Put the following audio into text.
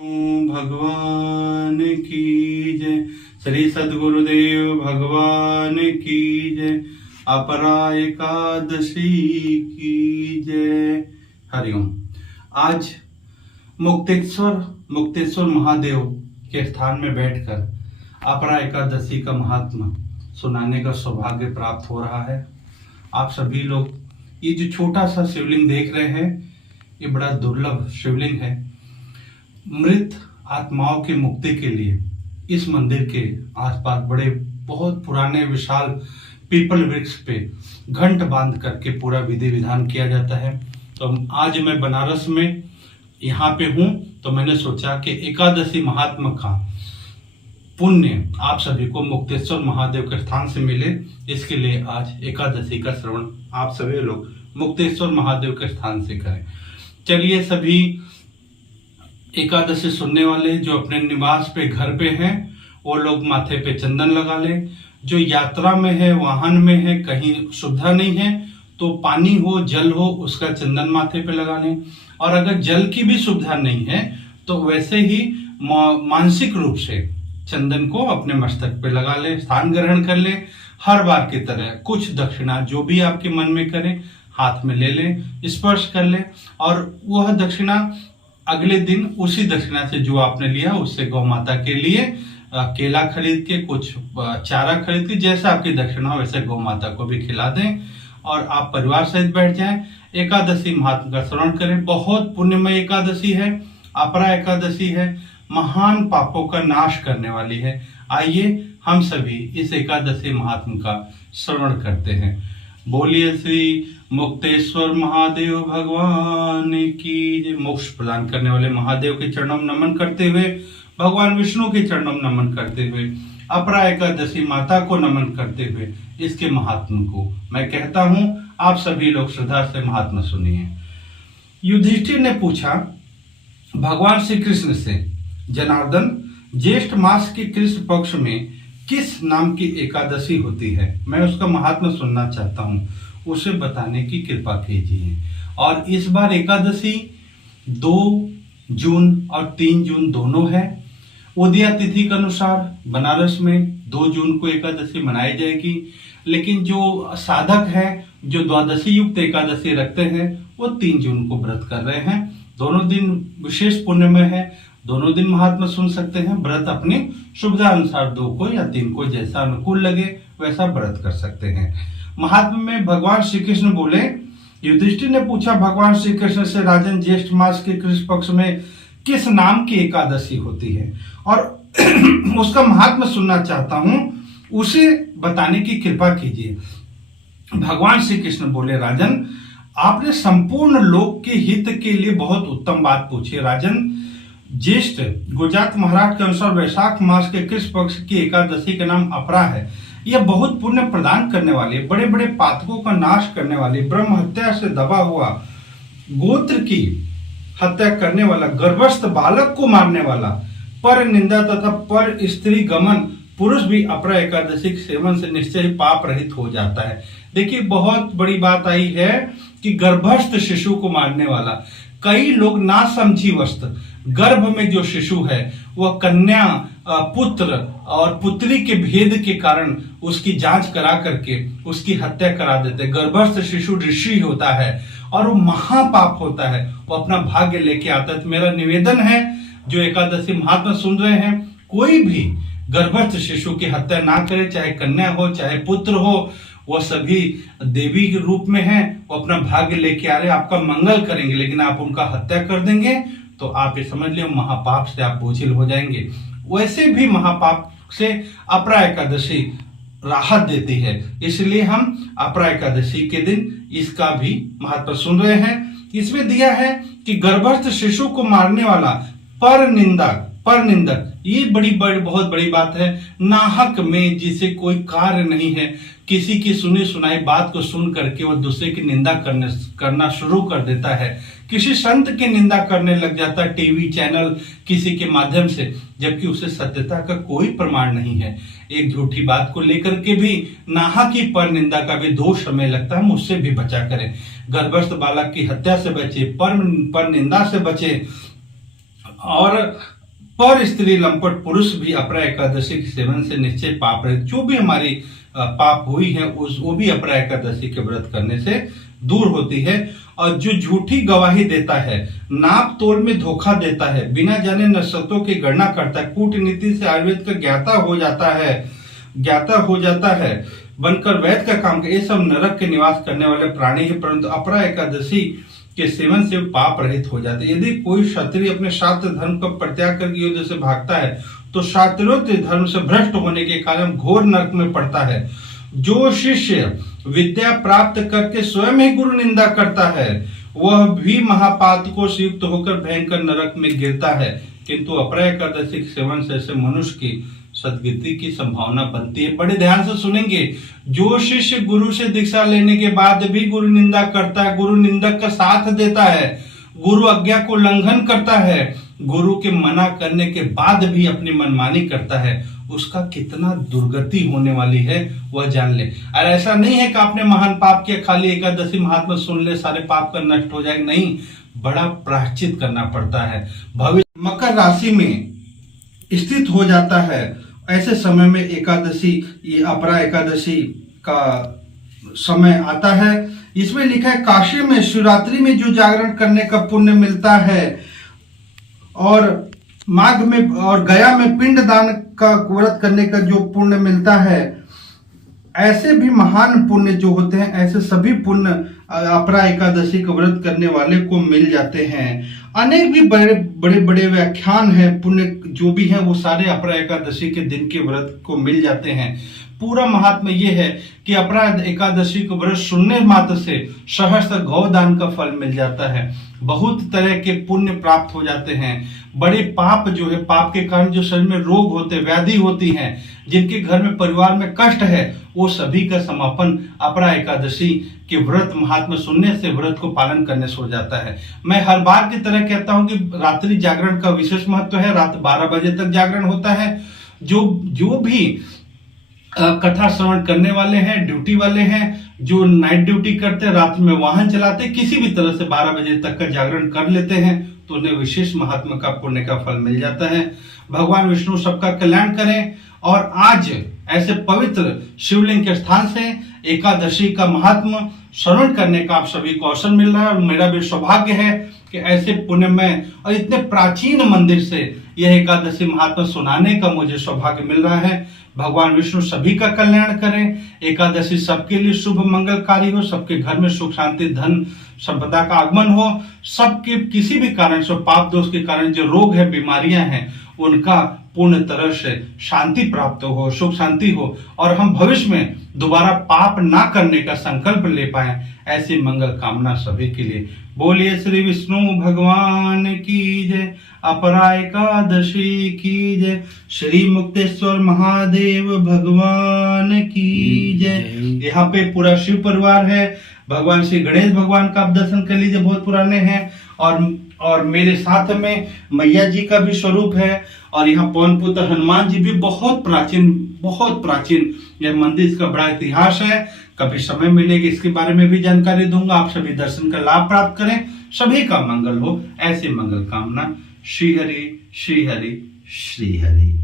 भगवान की जय। श्री सद्गुरुदेव भगवान की जय। अपरा एकादशी की जय। हरिओम। आज मुक्तेश्वर महादेव के स्थान में बैठकर अपरा एकादशी का महात्मा सुनाने का सौभाग्य प्राप्त हो रहा है। आप सभी लोग ये जो छोटा सा शिवलिंग देख रहे हैं, ये बड़ा दुर्लभ शिवलिंग है। मृत आत्माओं की मुक्ति के लिए इस मंदिर के आसपास बहुत पुराने विशाल पीपल वृक्ष पे घंट बांध करके पूरा विधि विधान किया जाता है। तो आज मैं बनारस में यहाँ पे हूँ, तो मैंने सोचा कि एकादशी महात्मा का पुण्य आप सभी को मुक्तेश्वर महादेव के स्थान से मिले, इसके लिए आज एकादशी का श्रवण आप सभी लोग मुक्तेश्वर महादेव के स्थान से करें। चलिए, सभी एकादशी सुनने वाले जो अपने निवास पे घर पे हैं वो लोग माथे पे चंदन लगा लें। जो यात्रा में है, वाहन में है, कहीं सुविधा नहीं है तो पानी हो, जल हो, उसका चंदन माथे पे लगा लें। और अगर जल की भी सुविधा नहीं है तो वैसे ही मानसिक रूप से चंदन को अपने मस्तक पे लगा ले, स्थान ग्रहण कर ले। हर बार की तरह कुछ दक्षिणा जो भी आपके मन में करे हाथ में ले ले, स्पर्श कर ले, और वह दक्षिणा अगले दिन उसी दक्षिणा से जो आपने लिया उससे गौ माता के लिए केला खरीद के, कुछ चारा खरीद के, जैसा आपकी दक्षिणा हो वैसे गौ माता को भी खिला दें और आप परिवार सहित बैठ जाएं। एकादशी महात्मा का श्रवण करें। बहुत पुण्यमय एकादशी है, अपरा एकादशी है, महान पापों का नाश करने वाली है। आइए हम सभी इस एकादशी महात्मा का श्रवण करते हैं। बोलिए श्री मुक्तेश्वर महादेव भगवान की जय। मोक्ष प्रदान करने वाले महादेव के चरणों में नमन करते हुए, भगवान विष्णु के चरणों में नमन करते हुए, अपरा एकादशी माता को नमन करते हुए इसके महात्मा को मैं कहता हूं, आप सभी लोग श्रद्धा से महात्मा सुनिए। युधिष्ठिर ने पूछा भगवान श्री कृष्ण से, जनार्दन, ज्येष्ठ मास के कृष्ण पक्ष में किस नाम की एकादशी होती है? मैं उसका महात्मा सुनना चाहता हूँ, उसे बताने की कृपा कीजिए। और इस बार एकादशी 2 जून और 3 जून दोनों है। उदया तिथि के अनुसार बनारस में 2 जून को एकादशी मनाई जाएगी, लेकिन जो साधक है, जो द्वादशी युक्त एकादशी रखते हैं, वो 3 जून को व्रत कर रहे हैं। दोनों दिन विशेष पुण्यमय है, दोनों दिन महात्मा सुन सकते हैं। व्रत अपनी सुविधा अनुसार 2 को या 3 को जैसा अनुकूल लगे वैसा व्रत कर सकते हैं। महात्मा में भगवान श्री कृष्ण बोले, युधिष्ठिर ने पूछा भगवान श्री कृष्ण से, राजन, ज्येष्ठ मास के कृष्ण पक्ष में किस नाम की एकादशी होती है और उसका महात्मा सुनना चाहता हूं, उसे बताने की कृपा कीजिए। भगवान श्री कृष्ण बोले, राजन, आपने संपूर्ण लोक के हित के लिए बहुत उत्तम बात पूछी। राजन, ज्येष्ठ गुजरात महाराज के अनुसार वैशाख मास के कृष्ण पक्ष की एकादशी का नाम अपरा है। यह बहुत पुण्य प्रदान करने वाली, बड़े बड़े पातकों का नाश करने वाली, ब्रह्म हत्या से दबा हुआ, गोत्र की हत्या करने वाला, गर्भस्थ बालक को मारने वाला, पर निंदा तथा पर स्त्री गमन पुरुष भी अपरा एकादशी के सेवन से निश्चय ही पाप रहित हो जाता है। देखिए, बहुत बड़ी बात आई है कि गर्भस्थ शिशु को मारने वाला। कई लोग ना समझी वस्त गर्भ में जो शिशु है वह कन्या, पुत्र और पुत्री के भेद के कारण उसकी जांच करा करके उसकी हत्या करा देते। गर्भस्थ शिशु ऋषि होता है और वो महापाप होता है, वो अपना भाग्य लेके आता है। तो मेरा निवेदन है, जो एकादशी महात्मा सुन रहे हैं, कोई भी गर्भस्थ शिशु की हत्या ना करे, चाहे कन्या हो चाहे पुत्र हो, वो सभी देवी के रूप में हैं, वो अपना भाग्य लेके आ रहे, आपका मंगल करेंगे, लेकिन आप उनका हत्या कर देंगे तो आप ये समझ लियो महापाप से आप बोझिल हो जाएंगे। वैसे भी महापाप से अपरा एकादशी राहत देती है, इसलिए हम अपरा एकादशी के दिन इसका भी महत्व सुन रहे हैं। इसमें दिया है कि गर्भस्थ शिशु को मारने वाला, पर निंदक, ये बहुत बड़ी बात है। नाहक में जिसे कोई कार्य नहीं है, किसी की सुनी सुनाई बात को सुन करके वो दूसरे की निंदा करना शुरू कर देता है। किसी संत की निंदा करने लग जाता है टीवी चैनल किसी के माध्यम से, जबकि उसे सत्यता का कोई प्रमाण नहीं है। एक झूठी बात को लेकर के भी नाहक की पर निंदा का भी दोष हमें लगता है, हम उससे भी बचा करें। गर्भस्थ बालक की हत्या से बचे, पर निंदा से बचे, और पर स्त्री लंपट पुरुष भी अपरा एकादशी के सेवन से निश्चय पाप रहित, जो भी हमारी पाप हुई है वो भी अपरा एकादशी के व्रत करने से दूर होती है। और जो झूठी गवाही देता है, नाप तोल में धोखा देता है, बिना जाने नस्लतों की गणना करता है, कूटनीति से आयुर्वेद का ज्ञाता हो जाता है, बनकर वैद का काम कर, ये सब नरक के निवास करने वाले प्राणी है। परंतु अपरा एकादशी के सेवन से पाप रहित हो जाते। यदि कोई क्षत्रिय अपने शास्त्र धर्म का परित्याग करके युद्ध से भागता है तो शास्त्रोक्त धर्म से भ्रष्ट होने के कारण घोर नरक में पड़ता है। जो शिष्य विद्या प्राप्त करके स्वयं ही गुरु निंदा करता है वह भी महापातकों से युक्त होकर भयंकर नरक में गिरता है। किंतु अपरा एकादशी के सेवन से ऐसे मनुष्य की सदगति की संभावना बनती है। बड़े ध्यान से सुनेंगे। जो शिष्य गुरु से दीक्षा लेने के बाद भी गुरु निंदा करता है, गुरु निंदक का साथ देता है, गुरु आज्ञा को उल्लंघन करता है, गुरु के मना करने के बाद भी अपनी मनमानी करता है, उसका कितना दुर्गति होने वाली है वह जान ले। और ऐसा नहीं है कि आपने महान पाप किया, खाली एकादशी महात्मा सुन ले सारे पाप का नष्ट हो जाएगा, नहीं, बड़ा प्रायश्चित करना पड़ता है। भविष्य मकर राशि में स्थित हो जाता है, ऐसे समय में एकादशी, ये अपरा एकादशी का समय आता है। इसमें लिखा है काशी में शिवरात्रि में जो जागरण करने का पुण्य मिलता है और माघ में और गया में पिंड दान का व्रत करने का जो पुण्य मिलता है, ऐसे भी महान पुण्य जो होते हैं, ऐसे सभी पुण्य अपरा एकादशी का व्रत करने वाले को मिल जाते हैं। अनेक भी बड़े व्याख्यान है, पुण्य जो भी है वो सारे अपरा एकादशी के दिन के व्रत को मिल जाते हैं। पूरा महात्मा ये है कि अपरा एकादशी को व्रत सुनने मात्र से सहस्त्र गौदान का फल मिल जाता है, बहुत तरह के पुण्य प्राप्त हो जाते हैं। बड़े पाप जो है, पाप के कारण जो शरीर में रोग होते, व्याधि होती हैं, जिनके घर में परिवार में कष्ट है, वो सभी का समापन अपरा एकादशी के व्रत महात्मा सुनने से, व्रत को पालन करने से हो जाता है। मैं हर बार की तरह कहता हूं कि रात्रि जागरण का विशेष महत्व है। रात 12 बजे तक जागरण होता है। जो भी कथा श्रवण करने वाले हैं, ड्यूटी वाले हैं, जो नाइट ड्यूटी करते हैं, रात में वाहन चलाते, किसी भी तरह से 12 बजे तक का जागरण कर लेते हैं तो उन्हें विशेष महात्मा का पुण्य का फल मिल जाता है। भगवान विष्णु सबका कल्याण करें। और आज ऐसे पवित्र शिवलिंग के स्थान से एकादशी का महात्मा श्रवण करने का आप सभी को अवसर मिल रहा है। और मेरा भी सौभाग्य है कि ऐसे पुण्यमय और इतने प्राचीन मंदिर से यह एकादशी महात्मा सुनाने का मुझे सौभाग्य मिल रहा है। भगवान विष्णु सभी का कल्याण करें। एकादशी सबके लिए शुभ मंगलकारी हो, सबके घर में सुख शांति धन संपदा का आगमन हो, सबके किसी भी कारण से पाप दोष के कारण जो रोग है, बीमारियां हैं, उनका पूर्ण तरह से शांति प्राप्त हो, सुख शांति हो, और हम भविष्य में दोबारा पाप ना करने का संकल्प ले पाए, ऐसी मंगल कामना सभी के लिए। बोलिए श्री विष्णु भगवान की जय, अपरा एकादशी की जय, श्री मुक्तेश्वर महादेव भगवान की जय। यहाँ पे पूरा शिव परिवार है। भगवान श्री गणेश भगवान का आप दर्शन कर लीजिए, बहुत पुराने हैं। और मेरे साथ में मैया जी का भी स्वरूप है। और यहाँ पवन पुत्र हनुमान जी भी बहुत प्राचीन यह मंदिर, इसका बड़ा इतिहास है। कभी समय मिलेगा इसके बारे में भी जानकारी दूंगा। आप सभी दर्शन का लाभ प्राप्त करें, सभी का मंगल हो, ऐसी मंगल कामना। श्री हरि श्री हरि श्री हरि।